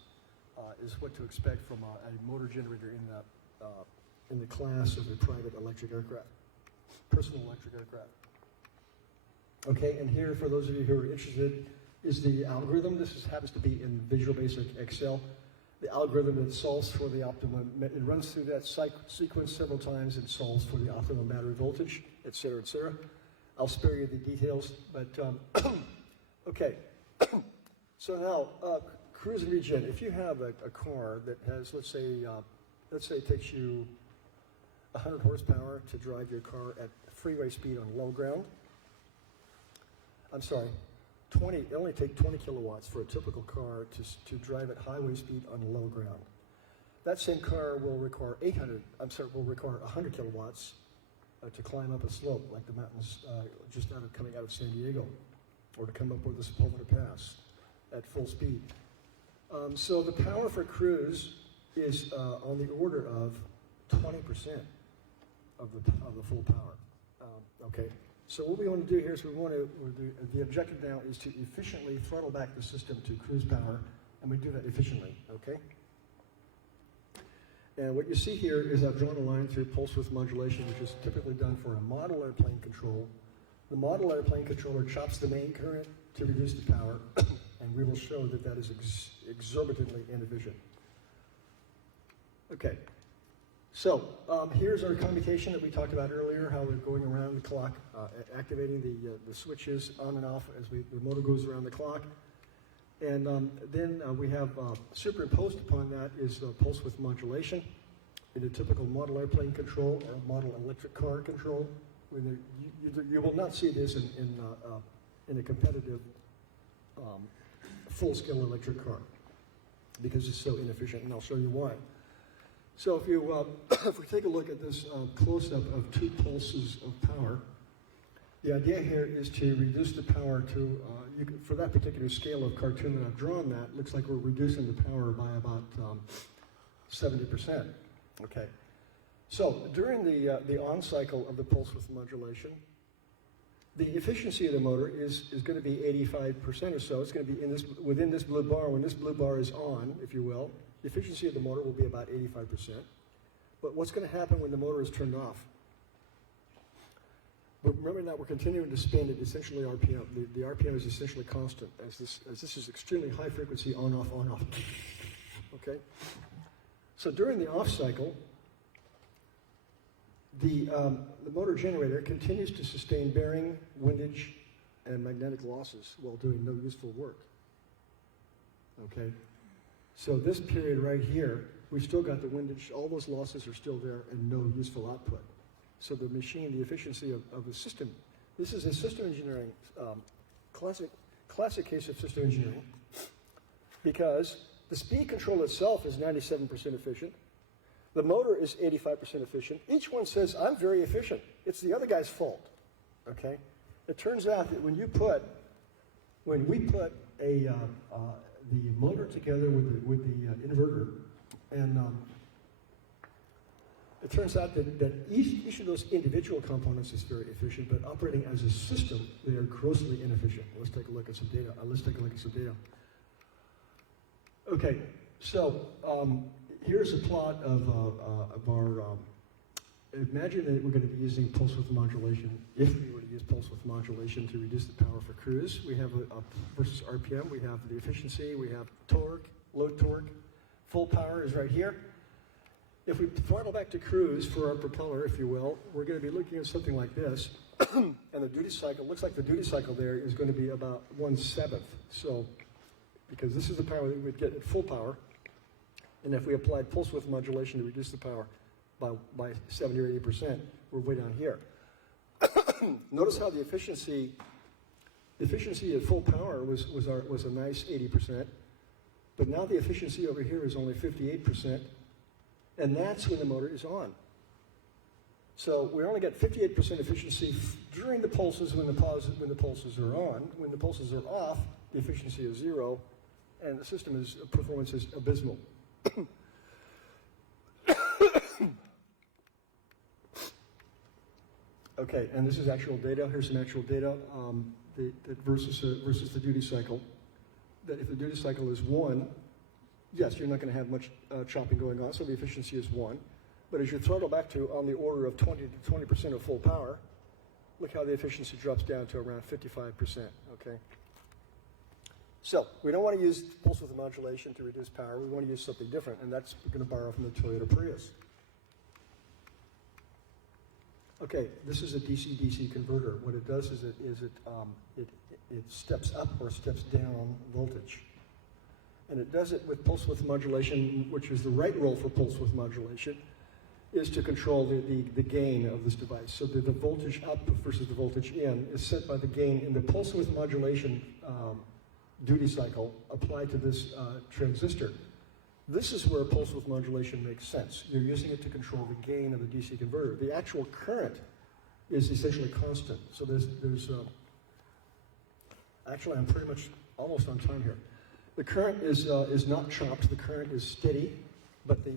is what to expect from a motor generator in the class of a private electric aircraft, personal electric aircraft. Okay, and here for those of you who are interested is the algorithm. This happens to be in Visual Basic Excel. The algorithm that solves for the optimum, it runs through that sequence several times and solves for the optimum battery voltage, et cetera, et cetera. I'll spare you the details, but okay. So now, cruise and regen. If you have a car that has, let's say it takes you 100 horsepower to drive your car at freeway speed on low ground. I'm sorry. It only takes 20 kilowatts for a typical car to drive at highway speed on low ground. That same car will require 100 kilowatts to climb up a slope like the mountains just coming out of San Diego, or to come up with the Pomona Pass at full speed. So the power for cruise is on the order of 20% of the full power. Okay. So what we want to do here is the objective now is to efficiently throttle back the system to cruise power, and we do that efficiently, okay? And what you see here is I've drawn a line through pulse width modulation, which is typically done for a model airplane control. The model airplane controller chops the main current to reduce the power, and we will show that that is exorbitantly inefficient. Okay. So here's our commutation that we talked about earlier, how we're going around the clock, activating the switches on and off as the motor goes around the clock. And then we have superimposed upon that is pulse width modulation in a typical model airplane control or model electric car control. You will not see this in a competitive full-scale electric car because it's so inefficient, and I'll show you why. So if we take a look at this close-up of 2 pulses of power, the idea here is to reduce the power to, for that particular scale of cartoon that I've drawn, that looks like we're reducing the power by about 70%. Okay. So during the on cycle of the pulse width modulation, the efficiency of the motor is going to be 85% or so. It's going to be within this blue bar. When this blue bar is on, if you will, the efficiency of the motor will be about 85%. But what's going to happen when the motor is turned off? remember that we're continuing to spin at essentially RPM. The RPM is essentially constant, as this is extremely high frequency on, off, on, off. Okay? So during the off cycle, the motor generator continues to sustain bearing, windage, and magnetic losses while doing no useful work. Okay? So this period right here, we still got the windage, all those losses are still there, and no useful output. So the machine, the efficiency of the system, this is a system engineering, classic case of system engineering, because the speed control itself is 97% efficient. The motor is 85% efficient. Each one says, I'm very efficient. It's the other guy's fault, okay? It turns out that when we put the motor together with the inverter, and it turns out that each of those individual components is very efficient, but operating as a system, they are grossly inefficient. Let's take a look at some data. Okay, so here's a plot of our, imagine that we're going to be using pulse width modulation. If we were to use pulse width modulation to reduce the power for cruise, we have versus RPM, we have the efficiency, we have torque, low torque. Full power is right here. If we throttle back to cruise for our propeller, if you will, we're going to be looking at something like this. And the duty cycle, looks like the duty cycle there is going to be about 1/7. So, because this is the power that we'd get at full power, and if we applied pulse width modulation to reduce the power by 70 or 80%, we're way down here. Notice how the efficiency at full power was a nice 80%, but now the efficiency over here is only 58%, and that's when the motor is on. So we only get 58% efficiency during the pulses when the pulses are on. When the pulses are off, the efficiency is 0, and the system performance is abysmal. Okay, and this is actual data. Here's some actual data versus the duty cycle. That if the duty cycle is 1, yes, you're not going to have much chopping going on, so the efficiency is 1. But as you throttle back to on the order of 20% of full power, look how the efficiency drops down to around 55%, okay? So we don't want to use pulse width modulation to reduce power. We want to use something different, and that's we're going to borrow from the Toyota Prius. Okay, this is a DC-DC converter. What it does is it steps up or steps down voltage. And it does it with pulse width modulation, which is the right role for pulse width modulation, is to control the gain of this device. So the voltage up versus the voltage in is set by the gain in the pulse width modulation duty cycle applied to this transistor. This is where pulse width modulation makes sense. You're using it to control the gain of the DC converter. The actual current is essentially constant. So there's actually, I'm pretty much almost on time here. The current is not chopped. The current is steady, but the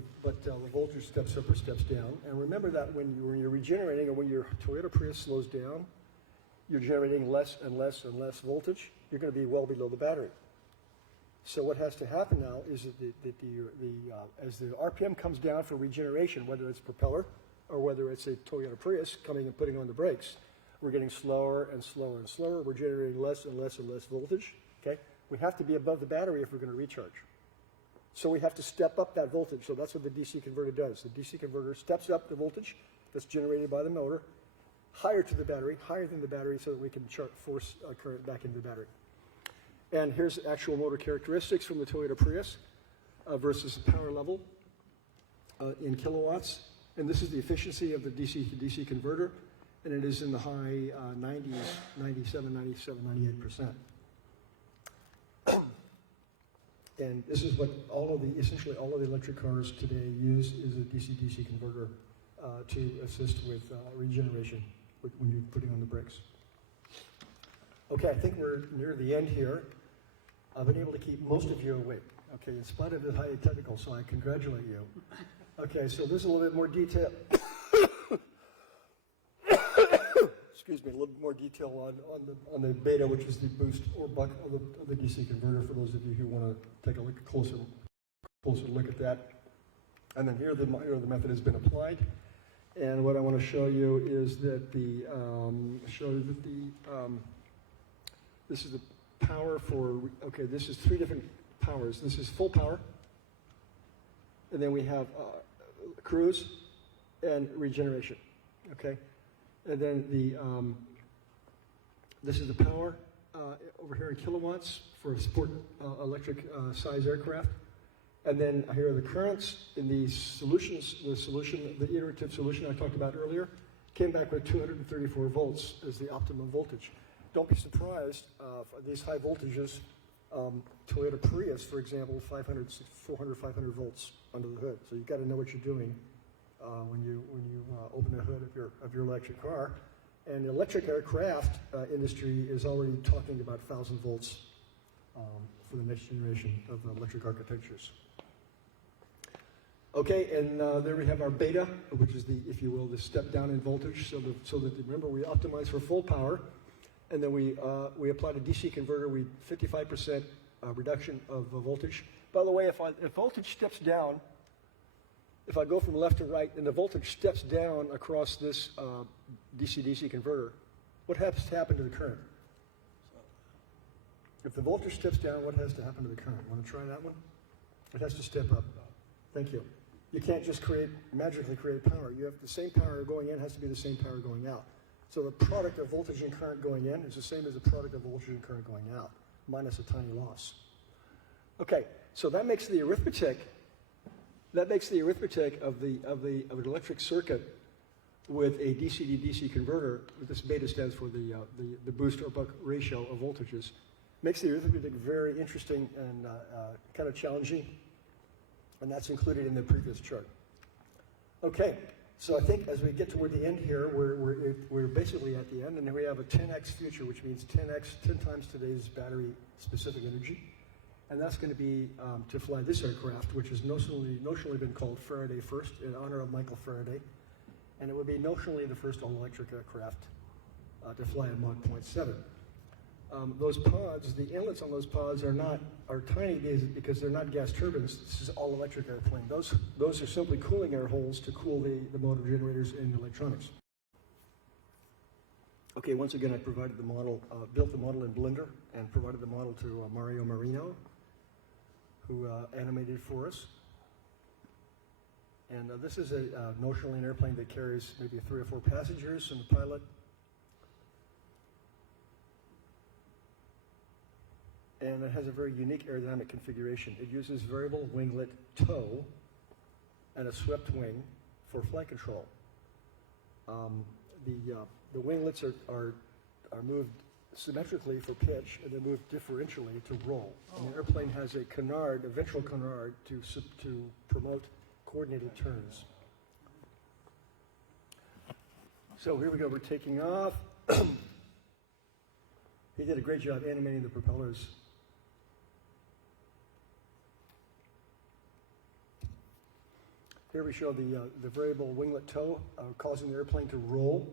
voltage steps up or steps down. And remember that when you're regenerating, or when your Toyota Prius slows down, you're generating less and less and less voltage. You're going to be well below the battery. So what has to happen now is that as the RPM comes down for regeneration, whether it's propeller or whether it's a Toyota Prius coming and putting on the brakes, we're getting slower and slower and slower. We're generating less and less and less voltage. Okay, we have to be above the battery if we're going to recharge. So we have to step up that voltage. So that's what the DC converter does. The DC converter steps up the voltage that's generated by the motor higher to the battery, higher than the battery, so that we can force current back into the battery. And here's actual motor characteristics from the Toyota Prius versus power level in kilowatts. And this is the efficiency of the DC to DC converter, and it is in the high 90s, 97, 98%. And this is what essentially all of the electric cars today use, is a DC-DC converter to assist with regeneration when you're putting on the brakes. Okay, I think we're near the end here. I've been able to keep most of you awake, okay, in spite of the high technical, so I congratulate you. Okay, so there's a little bit more detail. Excuse me, a little bit more detail on the beta, which is the boost or buck of the DC converter, for those of you who want to take a closer look at that. And then here the method has been applied. And what I want to show you is that show you that this is the power for, okay, this is 3 different powers. This is full power, and then we have cruise and regeneration, okay? And then this is the power over here in kilowatts for sport electric size aircraft. And then here are the currents in these solutions. The iterative solution I talked about earlier came back with 234 volts as the optimum voltage. Don't be surprised for these high voltages. Toyota Prius, for example, 400, 500 volts under the hood. So you've got to know what you're doing when you open the hood of your electric car. And the electric aircraft industry is already talking about 1,000 volts for the next generation of electric architectures. Okay, and there we have our beta, which is the, if you will, the step down in voltage. So that remember, we optimize for full power, and then we applied a DC converter. We 55% reduction of voltage. By the way, if voltage steps down, if I go from left to right and the voltage steps down across this DC-DC converter, what has to happen to the current? If the voltage steps down, what has to happen to the current? Want to try that one? It has to step up. Thank you. You can't just magically create power. You have the same power going in has to be the same power going out. So the product of voltage and current going in is the same as the product of voltage and current going out, minus a tiny loss. Okay, so that makes the arithmetic. That makes the arithmetic of an electric circuit with a DC to DC converter. This beta stands for the boost or buck ratio of voltages. Makes the arithmetic very interesting and kind of challenging, and that's included in the previous chart. Okay, so I think as we get toward the end here, we're basically at the end, and we have a 10x future, which means 10 times today's battery-specific energy. And that's going to be to fly this aircraft, which has notionally been called Faraday First in honor of Michael Faraday. And it would be notionally the first all-electric aircraft to fly at Mach 0.7. Those pods, the inlets on those pods are tiny because they're not gas turbines. This is all-electric airplane. Those are simply cooling air holes to cool the motor generators and electronics. Okay, once again, I provided the model, built the model in Blender, and provided the model to Mario Marino, who animated for us. And this is a notionally an airplane that carries maybe 3 or 4 passengers and the pilot. And it has a very unique aerodynamic configuration. It uses variable winglet tow and a swept wing for flight control. The winglets are moved symmetrically for pitch, and they're moved differentially to roll. And the airplane has a canard, a ventral canard, to promote coordinated turns. So here we go, we're taking off. He did a great job animating the propellers. Here we show the variable winglet tow causing the airplane to roll.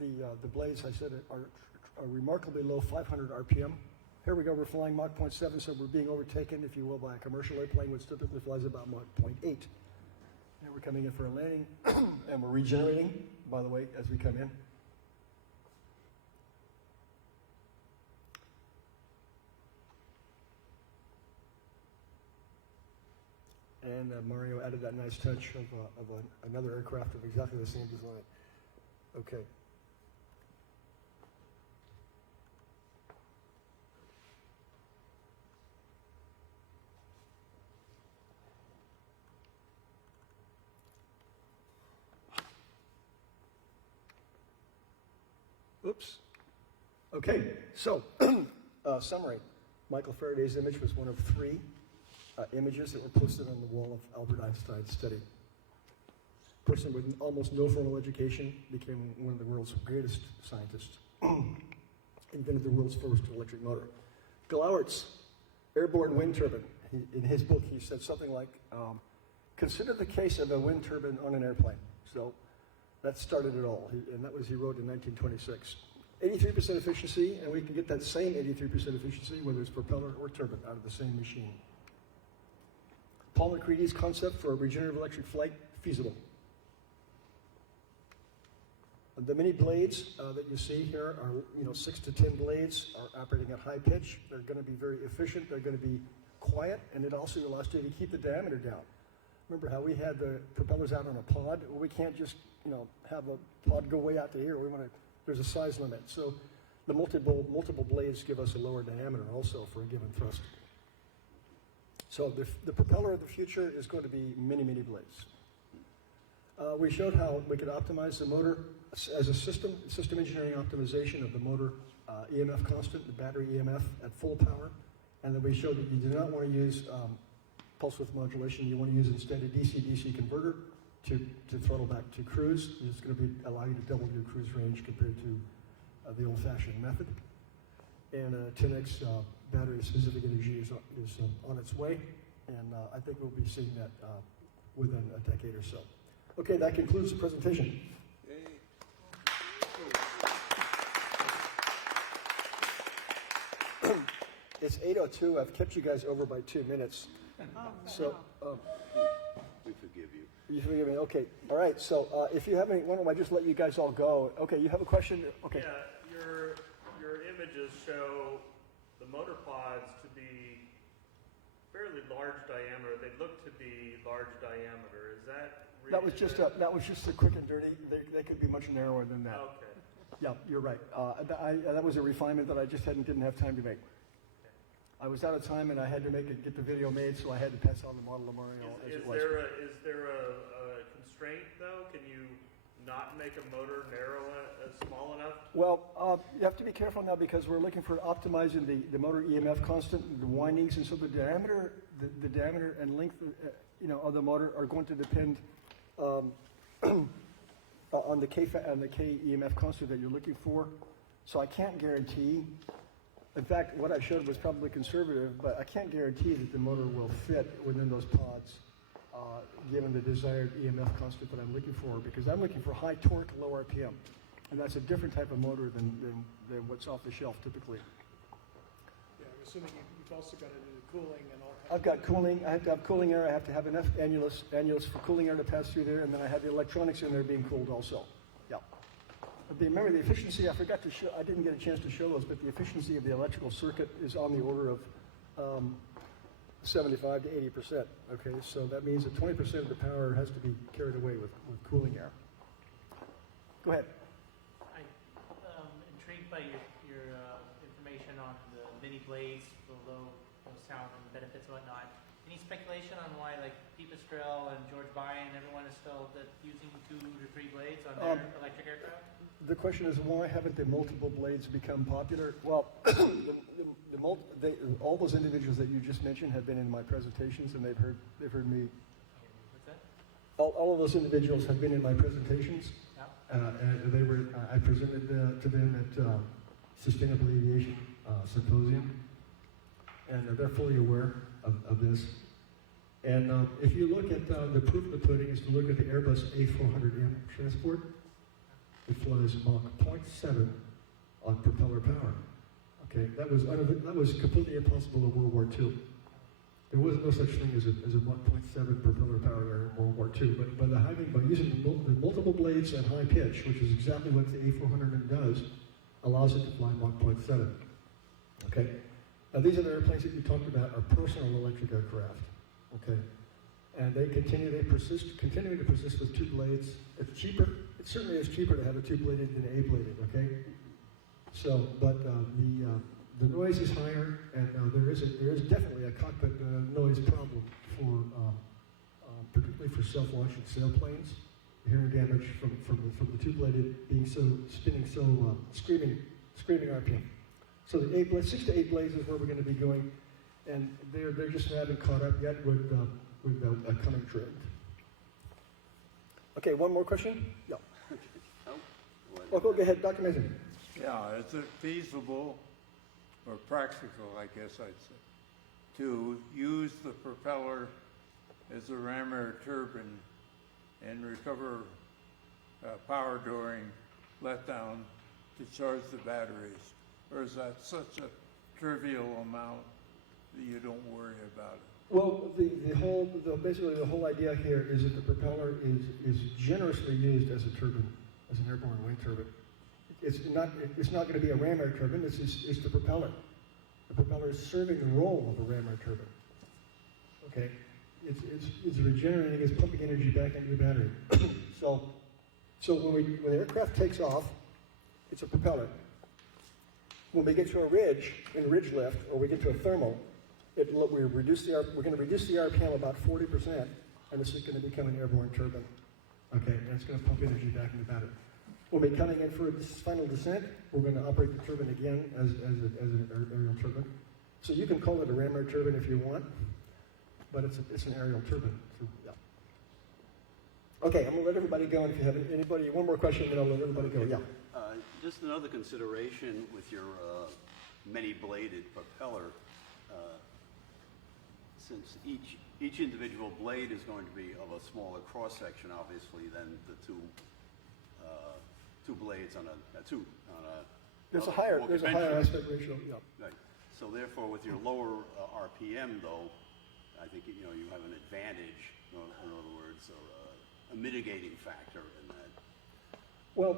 The blades, I said, are remarkably low, 500 RPM. Here we go, we're flying Mach 0.7, so we're being overtaken, if you will, by a commercial airplane, which typically flies about Mach 0.8. And we're coming in for a landing, and we're regenerating, by the way, as we come in. And Mario added that nice touch of another aircraft of exactly the same design. Okay. Oops. Okay, so summary. Michael Faraday's image was one of 3 images that were posted on the wall of Albert Einstein's study. A person with almost no formal education became one of the world's greatest scientists. Invented the world's first electric motor. Glauert's airborne wind turbine. In his book, he said something like, consider the case of a wind turbine on an airplane. So that started it all, and that was he wrote in 1926. 83% efficiency, and we can get that same 83% efficiency, whether it's propeller or turbine, out of the same machine. Paul MacCready's concept for regenerative electric flight feasible. The mini blades that you see here are, 6 to 10 blades are operating at high pitch. They're going to be very efficient. They're going to be quiet, and it also allows you to keep the diameter down. Remember how we had the propellers out on a pod? Well, we can't just, have a pod go way out to here. There's a size limit. So the multiple blades give us a lower diameter also for a given thrust. So the propeller of the future is going to be many, many blades. We showed how we could optimize the motor as a system engineering optimization of the motor EMF constant, the battery EMF at full power. And then we showed that you do not want to use pulse width modulation. You want to use instead a DC-DC converter to throttle back to cruise. It's going to allow you to double your cruise range compared to the old-fashioned method. And 10x battery-specific energy is on its way. And I think we'll be seeing that within a decade or so. Okay, that concludes the presentation. It's 8:02. I've kept you guys over by 2 minutes. So, we forgive you. You forgive me? Okay. All right. So, if you have any, why don't I just let you guys all go? Okay. You have a question? Okay. Yeah. Your images show the motor pods to be fairly large diameter. They look to be large diameter. Is that? That was just a quick and dirty. They could be much narrower than that. Okay. Yeah, you're right. That was a refinement that I just didn't have time to make. I was out of time and I had to get the video made, so I had to pass on the model to Mario as it was. Is there a constraint though? Can you not make a motor narrow small enough? Well, you have to be careful now because we're looking for optimizing the motor EMF constant, the windings, and so the diameter and length, of the motor are going to depend on the K EMF constant that you're looking for. So I can't guarantee. In fact, what I showed was probably conservative, but I can't guarantee that the motor will fit within those pods, given the desired EMF constant that I'm looking for, because I'm looking for high torque, low RPM. And that's a different type of motor than what's off the shelf typically. Yeah, I'm assuming you've also got to do the cooling and all kinds I've got cooling. I have to have cooling air. I have to have enough annulus for cooling air to pass through there, and then I have the electronics in there being cooled also. Yeah. Remember the efficiency, I forgot to show, I didn't get a chance to show those, but the efficiency of the electrical circuit is on the order of 75 to 80%. Okay, so that means that 20% of the power has to be carried away with cooling air. Go ahead. I'm intrigued by your information on the mini blades, the low sound and benefits and whatnot. Any speculation on why, like, Pipistrel and George Bryan and everyone is still using 2 to 3 blades on their electric aircraft? The question is, why haven't the multiple blades become popular? Well, all those individuals that you just mentioned have been in my presentations, and they've heard me. What's that? All of those individuals have been in my presentations, Yeah. and I presented to them at Sustainable Aviation Symposium, and they're fully aware of this. And if you look at the proof of the pudding is to look at the Airbus A400M transport. It flies Mach 0.7 on propeller power. Okay, that was completely impossible in World War II. There was no such thing as a Mach 0.7 propeller power in World War II. But by using the multiple blades at high pitch, which is exactly what the A400M does, allows it to fly Mach 0.7. Okay, now these are the airplanes that you talked about are personal electric aircraft. Okay, and they continuing to persist with 2 blades. It's cheaper. It certainly is cheaper to have a 2-bladed than an 8-bladed, okay? So, but the noise is higher, and there is definitely a cockpit noise problem for, particularly for self-launching sailplanes. Hearing damage from the 2-bladed being spinning screaming RPM. So the 6 to 8 blades is where we're going to be going, and they're just haven't caught up yet with a coming trend. Okay, one more question? Yeah. Well, go ahead, Dr. Mason. Yeah, is it feasible or practical, I guess I'd say, to use the propeller as a ram air turbine and recover power during letdown to charge the batteries? Or is that such a trivial amount that you don't worry about it? Well, basically the whole idea here is that the propeller is generously used as a turbine, as an airborne wind turbine. It's not going to be a ram air turbine. It's the propeller. The propeller is serving the role of a ram air turbine. Okay, it's regenerating, it's pumping energy back into the battery. so when the aircraft takes off, it's a propeller. When we get to a ridge, in ridge lift, or we get to a thermal, we're going to reduce the RPM about 40%, and this is going to become an airborne turbine. Okay, and it's going to pump energy back in the battery. When we're coming in for this final descent, we're going to operate the turbine again as an aerial turbine. So you can call it a ram air turbine if you want, but it's an aerial turbine. So, yeah. Okay, I'm going to let everybody go, and if you have anybody, one more question, then I'll let everybody go. Yeah. Just another consideration with your many-bladed propeller, since each individual blade is going to be of a smaller cross-section, obviously, than the two blades on a There's a higher aspect ratio. Yeah. Right. So therefore, with your lower RPM, though, I think you have an advantage. In other words, or a mitigating factor in that. Well,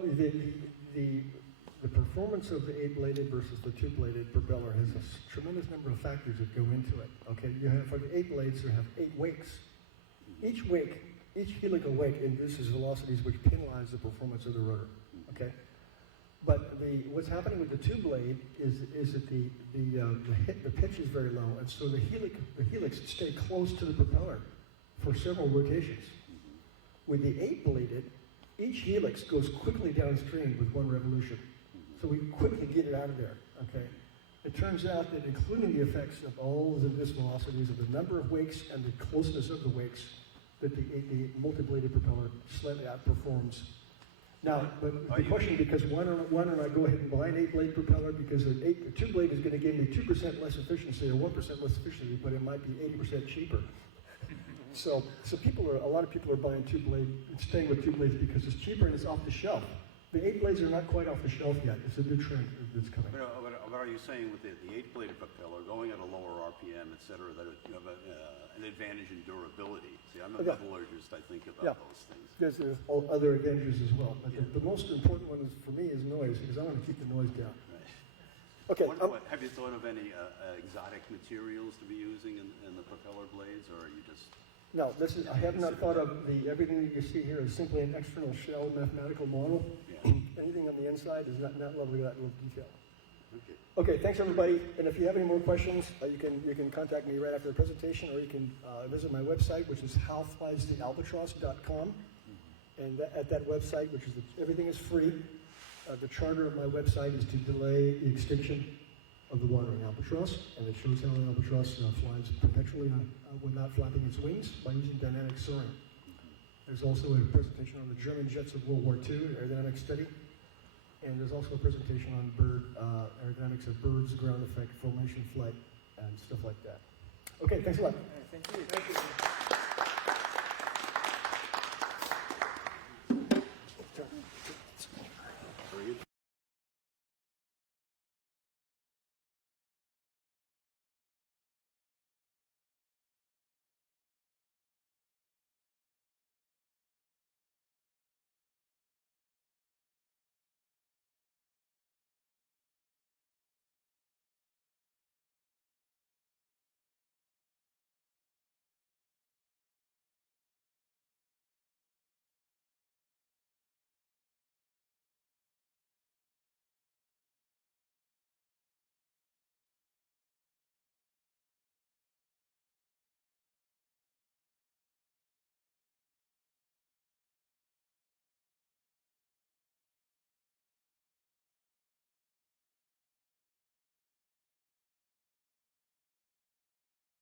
the performance of the 8-bladed versus the 2-bladed propeller has a tremendous number of factors that go into it. Okay, you have for the 8 blades, you have 8 wakes. Each helical wake induces velocities which penalize the performance of the rotor. Okay, but what's happening with the 2-blade is that the pitch is very low, and so the helix stay close to the propeller for several rotations. With the 8-bladed, each helix goes quickly downstream with one revolution. So we quickly get it out of there, okay? It turns out that including the effects of all the induced velocities of the number of wakes and the closeness of the wakes, that the multi-bladed propeller slightly outperforms. Now, but the question, because why don't I go ahead and buy an 8-blade propeller, because the 2-blade is going to give me 2% less efficiency or 1% less efficiency, but it might be 80% cheaper. So a lot of people are buying 2-blade, staying with 2 blades because it's cheaper and it's off the shelf. The 8 blades are not quite off the shelf yet. It's a new trend that's coming. But are you saying with the 8-bladed propeller, going at a lower RPM, et cetera, that you have an advantage in durability? See, I'm a metallurgist, I think about those things. There's all other advantages as well. But the most important one for me is noise, because I want to keep the noise down. Right. Okay. Have you thought of any exotic materials to be using in the propeller blades, or are you just... No, I have not thought of everything that you see here is simply an external shell mathematical model. Yeah. Anything on the inside is not lovely to that little detail. Okay. Okay, thanks everybody. And if you have any more questions, you can contact me right after the presentation, or you can visit my website, which is howfliesthealbatross.com. And at that website, which is everything is free, the charter of my website is to delay the extinction of the wandering albatross, and it shows how an albatross flies perpetually without flapping its wings by using dynamic-soaring. There's also a presentation on the German jets of World War II, an aerodynamic study, and there's also a presentation on aerodynamics of birds, ground effect, formation, flight, and stuff like that. Okay, thanks a lot. Thank you.